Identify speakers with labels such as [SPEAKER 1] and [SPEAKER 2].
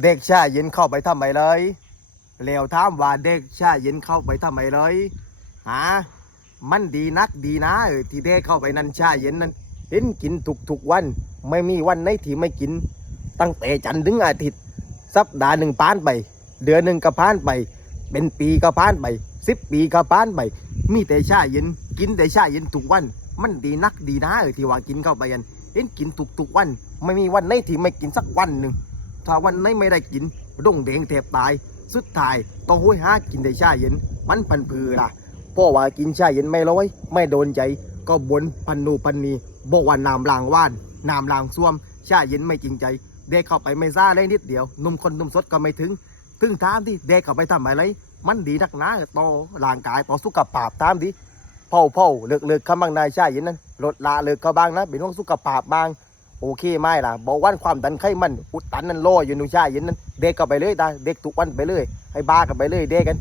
[SPEAKER 1] เด็กชาเย็นเข้าไปทำไมเลยแล้วถามว่าเด็กชาเย็นเข้าไปทำไมเลยหามันดีนักดีนะที่เด็กเข้าไปนั่นชาเย็นนั้นเห็นกินทุกทุกวัน ไม่มีวันไหนที่ไม่กิน ตั้งแต่จันทร์ถึงอาทิตย์ สัปดาห์หนึ่งผ่านไป เดือนหนึ่งก็ผ่านไป เป็นปีก็ผ่านไปสิบปีก็ผ่านไป มีแต่ชาเย็น กินแต่ชาเย็นทุกวัน มันดีนักดีนะเออที่ว่ากินเข้าไปกันเห็นกินทุกทุกๆวัน ไม่มีวันไหนที่ไม่กินสักวันหนึ่ง ถ้าวันไหนไม่ได้กินร่งเดงแทบตาย สุดท้ายต้องห้วยหากินแต่ชาเย็น มันพันพือล่ะพราะว่ากินชาเย็นไม่ร้อย ไม่โดนใจ ก็บนพันนูพันนีบอกว่าน้ำลางว่านน้ำลางซ่วม ชาเย็นไม่จริงใจ เด็กเข้าไปไม่ซ่าเลยนิดเดียวนุ่มคนนุ่มสดก็ไม่ถึง ถึงถามที่เด็กเข้าไปทำอะไร มันดีนักหนาต่อร่างกายต่อสุขภาพตามดิเผาเผาเลิกเลิกคำบางนายชาเย็นนั้นลดละเลิกเขาบ้างนะเป็นห่วงสุขภาพบ้าง โอเคไม่ล่ะบอกว่าความดันไขมันอุดตันนั่นรออยู่หนูชาเย็นนั้นเด็กก็ไปเลยตาเด็กทุกวันไปเลย ให้บ้ากันไปเลยเด็กกัน